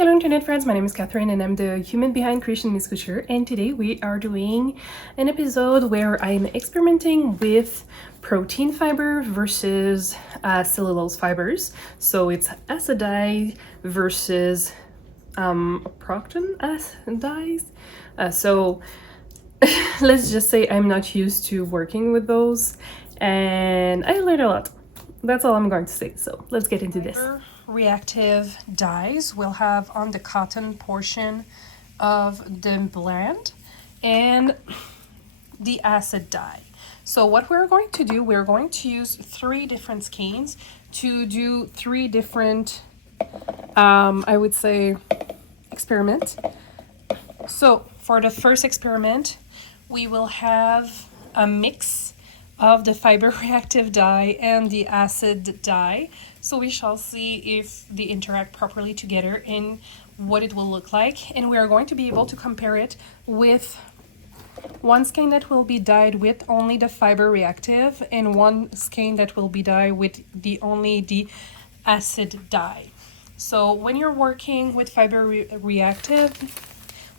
Hello internet friends, my name is Catherine and I'm the human behind Creation Miss Couture, and today we are doing an episode where I'm experimenting with protein fiber versus cellulose fibers. So it's acid dye versus proctin dyes. So let's just say I'm not used to working with those and I learned a lot. That's all I'm going to say, so let's get into this. Reactive dyes will have on the cotton portion of the blend and the acid dye. So what we're going to do, we're going to use 3 different skeins to do 3 different, I would say, experiment. So for the first experiment, we will have a mix of the fiber reactive dye and the acid dye. So we shall see if they interact properly together and what it will look like. And we are going to be able to compare it with one skein that will be dyed with only the fiber reactive and one skein that will be dyed with only the acid dye. So when you're working with fiber reactive,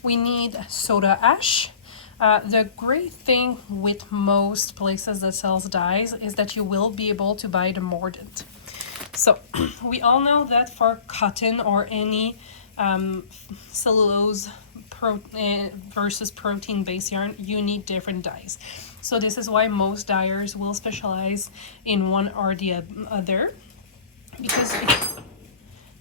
we need soda ash. The great thing with most places that sells dyes is that you will be able to buy the mordant. So we all know that for cotton or any cellulose versus protein-based yarn, you need different dyes. So this is why most dyers will specialize in one or the other,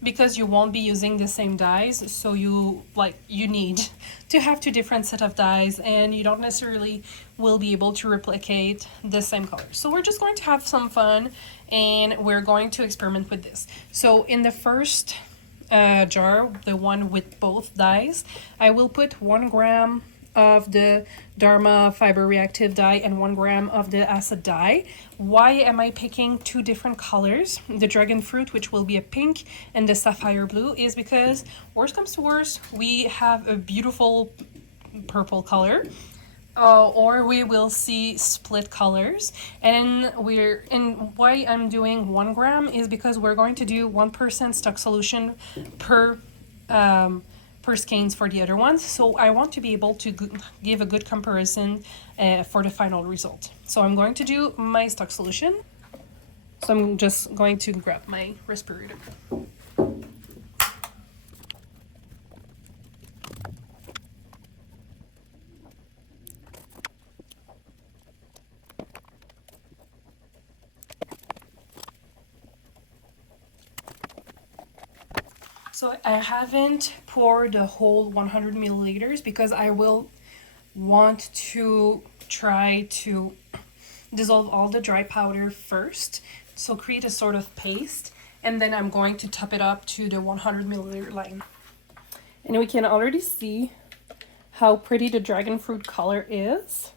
because you won't be using the same dyes, so you need to have 2 different set of dyes and you don't necessarily will be able to replicate the same color. So we're just going to have some fun and we're going to experiment with this. So in the first jar, the one with both dyes, I will put 1 gram of the Dharma fiber reactive dye and 1 gram of the acid dye. Why am I picking 2 different colors? The dragon fruit, which will be a pink, and the sapphire blue, is because worst comes to worst, we have a beautiful purple color. Or we will see split colors, and why I'm doing 1 gram is because we're going to do 1% stock solution per skeins for the other ones, so I want to be able to give a good comparison for the final result. So I'm going to do my stock solution. So I'm just going to grab my respirator. So I haven't poured the whole 100 milliliters because I will want to try to dissolve all the dry powder first, so create a sort of paste, and then I'm going to top it up to the 100 milliliter line. And we can already see how pretty the dragon fruit color is.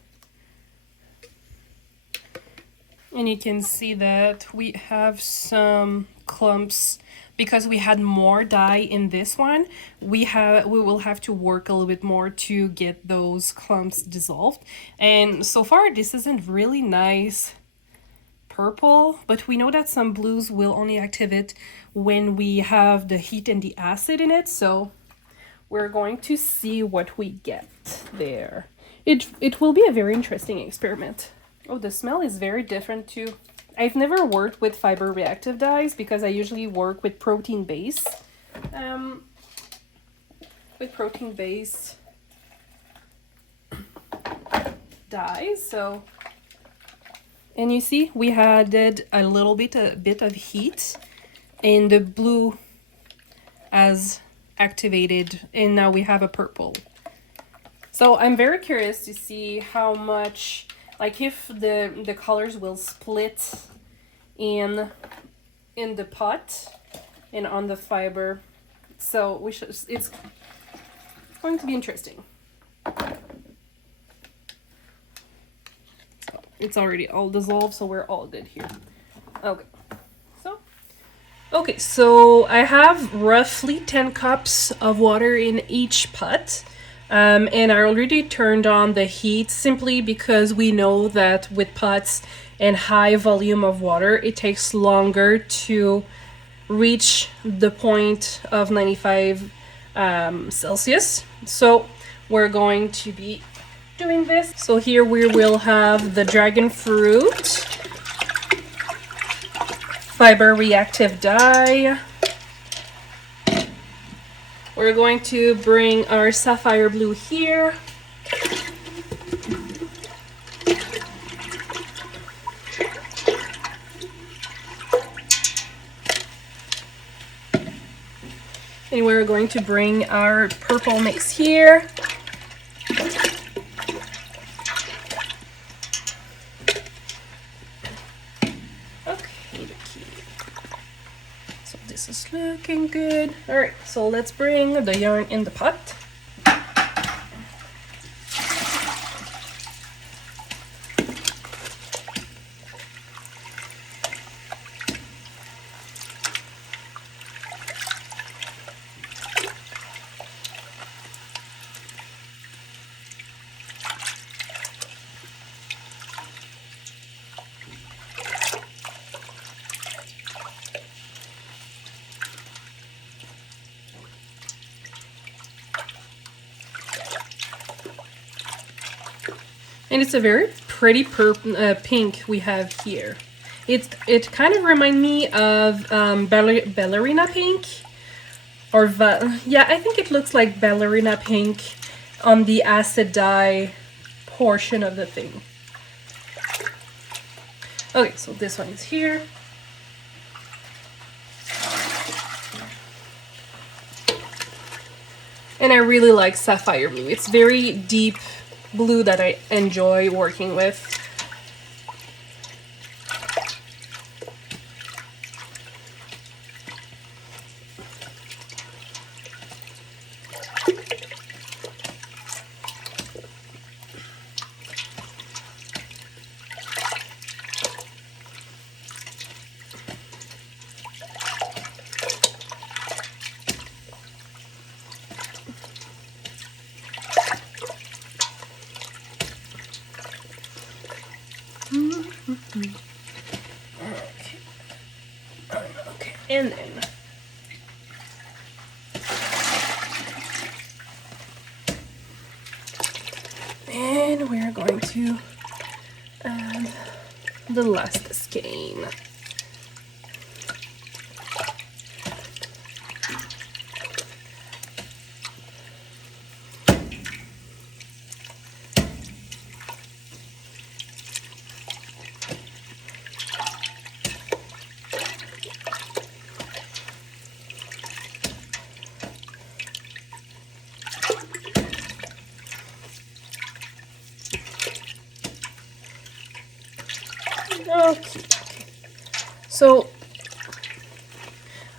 And you can see that we have some clumps because we had more dye in this one. We will have to work a little bit more to get those clumps dissolved. And so far this isn't really nice purple, but we know that some blues will only activate when we have the heat and the acid in it, so we're going to see what we get there. It will be a very interesting experiment. Oh, the smell is very different too. I've never worked with fiber reactive dyes because I usually work with protein-based dyes. So, and you see we added a bit of heat, and the blue has activated, and now we have a purple. So I'm very curious to see how much, like if the colors will split in the pot and on the fiber. So it's going to be interesting. It's already all dissolved, so we're all good here. Okay, so I have roughly 10 cups of water in each pot. And I already turned on the heat simply because we know that with pots and high volume of water, it takes longer to reach the point of 95 Celsius. So we're going to be doing this. So here we will have the dragon fruit fiber reactive dye. We're going to bring our sapphire blue here. And we're going to bring our purple mix here. So this is looking good. All right, so let's bring the yarn in the pot. And it's a very pretty pink we have here. It kind of reminds me of ballerina pink, or yeah, I think it looks like ballerina pink on the acid dye portion of the thing. Okay, so this one is here. And I really like sapphire blue. It's very deep blue that I enjoy working with. Okay, and then we're going to add the last skein. Okay. So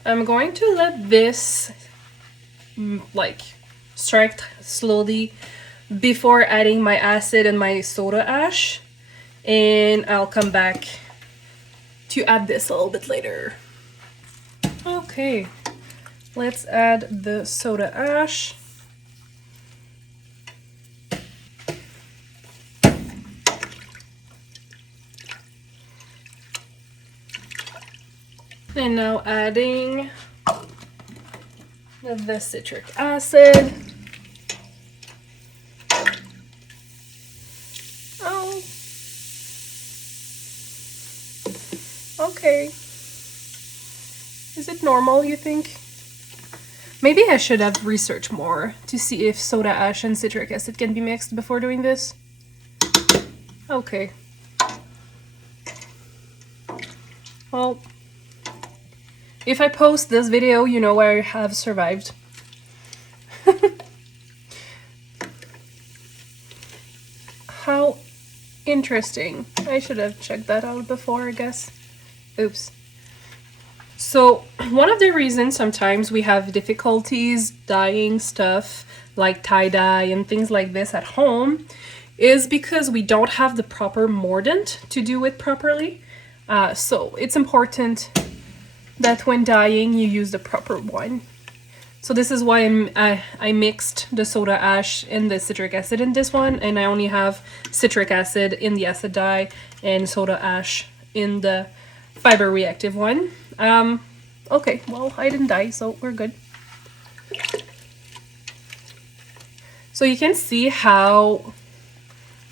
I'm going to let this like strike slowly before adding my acid and my soda ash, and I'll come back to add this a little bit later. Okay, let's add the soda ash. And now adding the citric acid. Oh, okay. Is it normal, you think? Maybe I should have researched more to see if soda ash and citric acid can be mixed before doing this. Okay. Well, if I post this video, you know I have survived. How interesting. I should have checked that out before, I guess. Oops. So, one of the reasons sometimes we have difficulties dyeing stuff like tie-dye and things like this at home is because we don't have the proper mordant to do it properly. So, it's important that when dyeing you use the proper one. So this is why I mixed the soda ash and the citric acid in this one, and I only have citric acid in the acid dye and soda ash in the fiber reactive one. Okay, well, I didn't dye, so we're good. So you can see how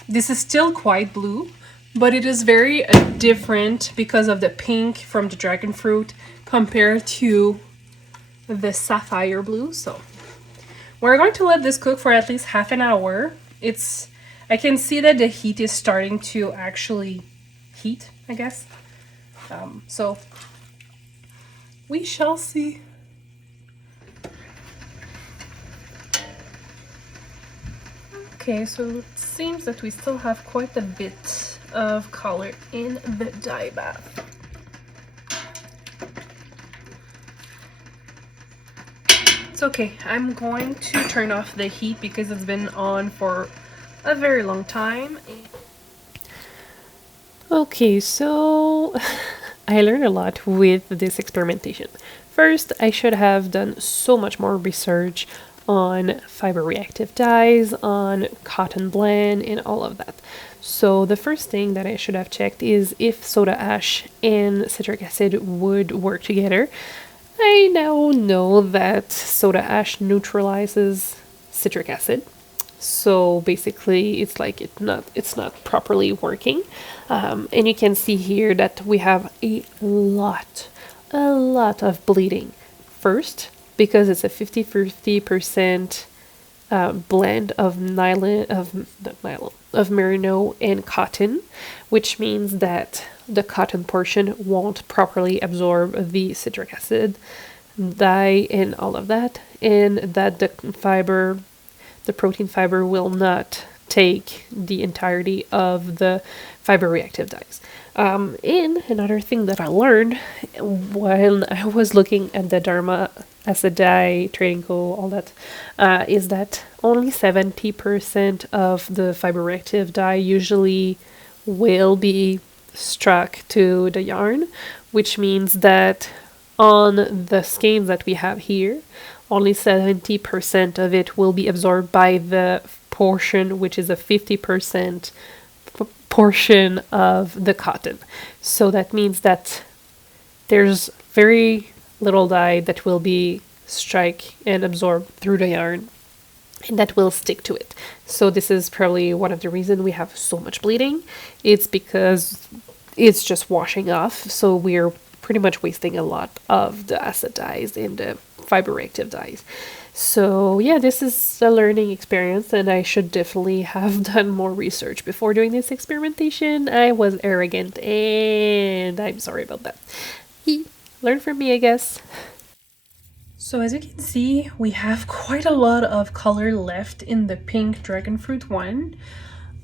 this is still quite blue, but it is very different because of the pink from the dragon fruit compared to the sapphire blue. So we're going to let this cook for at least half an hour. I can see that the heat is starting to actually heat, I guess. So we shall see. Okay, so it seems that we still have quite a bit of color in the dye bath. It's okay. I'm going to turn off the heat because it's been on for a very long time. Okay, so I learned a lot with this experimentation. First, I should have done so much more research on fiber reactive dyes, on cotton blend, and all of that. So the first thing that I should have checked is if soda ash and citric acid would work together. I now know that soda ash neutralizes citric acid. So basically it's like it's not properly working. And you can see here that we have a lot of bleeding. First, because it's a 50% blend of merino and cotton, which means that the cotton portion won't properly absorb the citric acid, dye, and all of that, and that the protein fiber will not take the entirety of the fiber reactive dyes. And another thing that I learned while I was looking at the Dharma acid dye, Trading Co, all that, is that only 70% of the fiber reactive dye usually will be struck to the yarn, which means that on the skeins that we have here, only 70% of it will be absorbed by the portion, which is a 50% portion of the cotton. So that means that there's very little dye that will be strike and absorbed through the yarn, and that will stick to it. So this is probably one of the reasons we have so much bleeding. It's because it's just washing off, so we're pretty much wasting a lot of the acid dyes and the fiber reactive dyes. So yeah, this is a learning experience, and I should definitely have done more research before doing this experimentation. I was arrogant, and I'm sorry about that. Learn from me, I guess. So as you can see, we have quite a lot of color left in the pink dragon fruit one.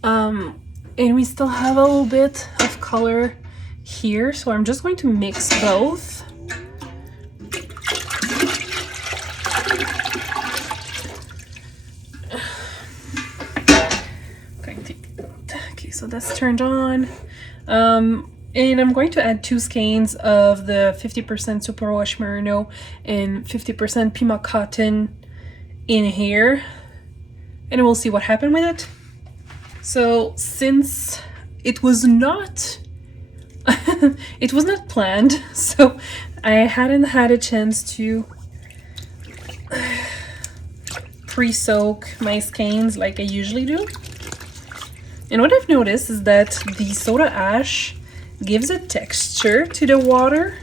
And we still have a little bit of color here, so I'm just going to mix both. Okay, so that's turned on. And I'm going to add 2 skeins of the 50% superwash merino and 50% Pima cotton in here, and we'll see what happened with it. So since it was not it was not planned, so I hadn't had a chance to pre-soak my skeins like I usually do. And what I've noticed is that the soda ash gives a texture to the water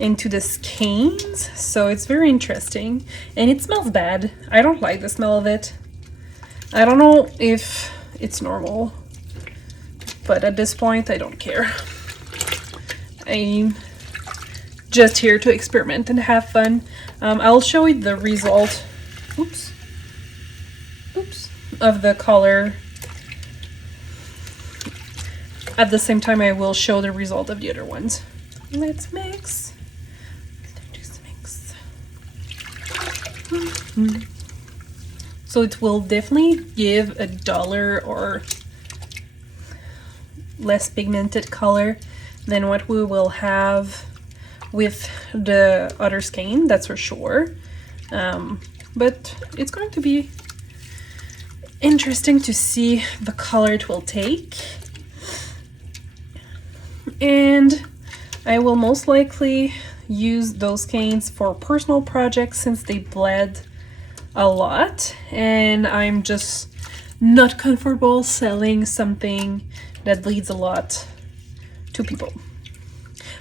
and to the skeins, so it's very interesting. And it smells bad. I don't like the smell of it. I don't know if it's normal, but at this point I don't care. I'm just here to experiment and have fun. I'll show you the result of the color. At the same time, I will show the result of the other ones. Let's mix. Just mix. So it will definitely give a duller or less pigmented color than what we will have with the other skein, that's for sure. But it's going to be interesting to see the color it will take. And I will most likely use those skeins for personal projects since they bled a lot, and I'm just not comfortable selling something that bleeds a lot to people.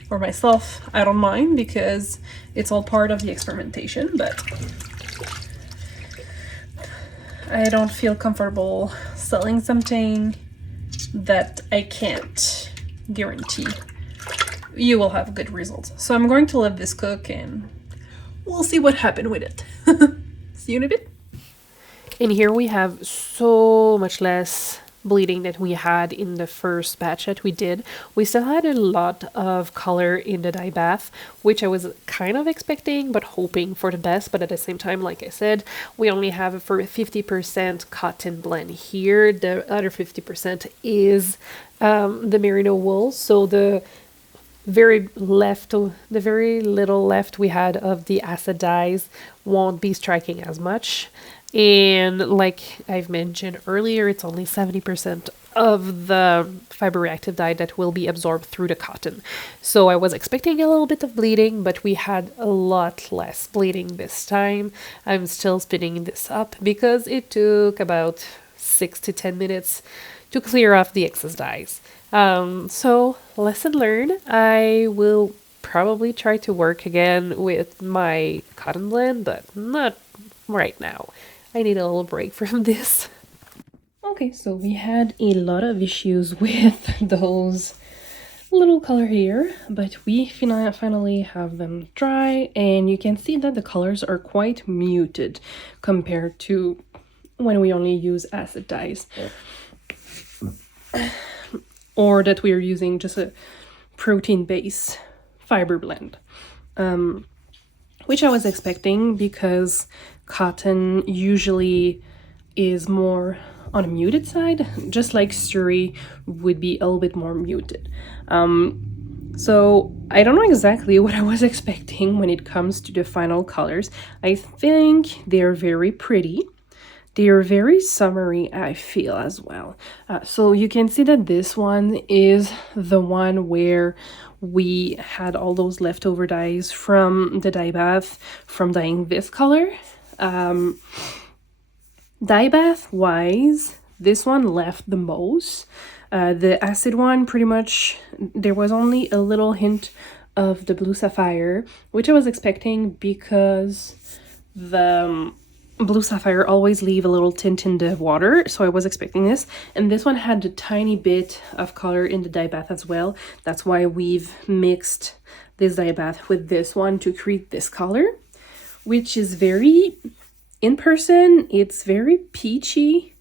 For myself, I don't mind because it's all part of the experimentation, but I don't feel comfortable selling something that I can't guarantee you will have good results. So I'm going to let this cook and we'll see what happened with it. See you in a bit. And here we have so much less bleeding that we had in the first batch that we did. We still had a lot of color in the dye bath, which I was kind of expecting but hoping for the best. But at the same time, like I said, we only have a 50% cotton blend here. The other 50% is the merino wool. So the very little left we had of the acid dyes won't be striking as much. And like I've mentioned earlier, it's only 70% of the fiber reactive dye that will be absorbed through the cotton. So I was expecting a little bit of bleeding, but we had a lot less bleeding this time. I'm still spinning this up because it took about 6 to 10 minutes to clear off the excess dyes. So lesson learned. I will probably try to work again with my cotton blend, but not right now. I need a little break from this. Okay, so we had a lot of issues with those little color here, but we finally have them dry, and you can see that the colors are quite muted compared to when we only use acid dyes. Or that we are using just a protein-based fiber blend, which I was expecting because cotton usually is more on a muted side, just like Suri would be a little bit more muted. So I don't know exactly what I was expecting when it comes to the final colors. I think they're very pretty. They are very summery, I feel, as well. So you can see that this one is the one where we had all those leftover dyes from the dye bath from dyeing this color. Dye bath wise, this one left the most. The acid one, pretty much, there was only a little hint of the blue sapphire, which I was expecting because the blue sapphire always leave a little tint in the water, so I was expecting this. And this one had a tiny bit of color in the dye bath as well. That's why we've mixed this dye bath with this one to create this color, which is very, in person, it's very peachy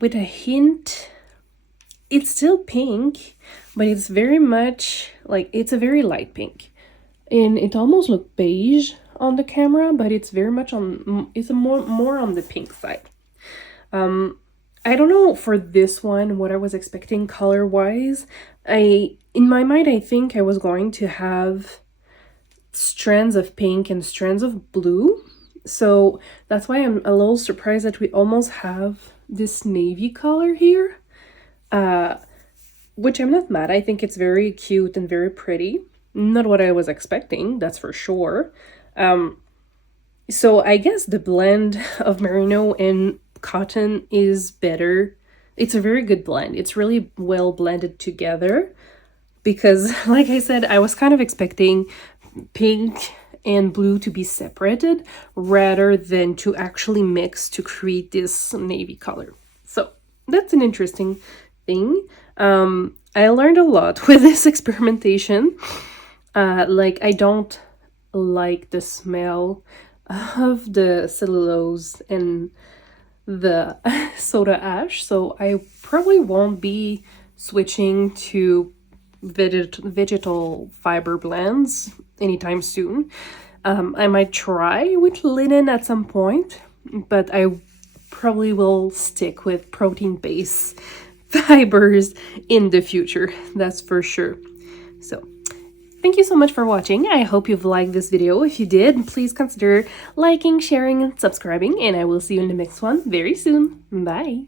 with a hint. It's still pink, but it's very much like, it's a very light pink, and it almost looked beige on the camera, but it's very much on, it's a more on the pink side. I don't know for this one what I was expecting color wise. In my mind, I think I was going to have strands of pink and strands of blue, so that's why I'm a little surprised that we almost have this navy color here, which I'm not mad. I think it's very cute and very pretty. Not what I was expecting, that's for sure. So I guess the blend of merino and cotton is better. It's a very good blend. It's really well blended together because, like I said, I was kind of expecting pink and blue to be separated rather than to actually mix to create this navy color. So that's an interesting thing. I learned a lot with this experimentation. Like, I don't like the smell of the cellulose and the soda ash, so I probably won't be switching to vegetal fiber blends anytime soon. I might try with linen at some point, but I probably will stick with protein-based fibers in the future, that's for sure. So thank you so much for watching. I hope you've liked this video. If you did, please consider liking, sharing, and subscribing, and I will see you in the next one very soon. Bye!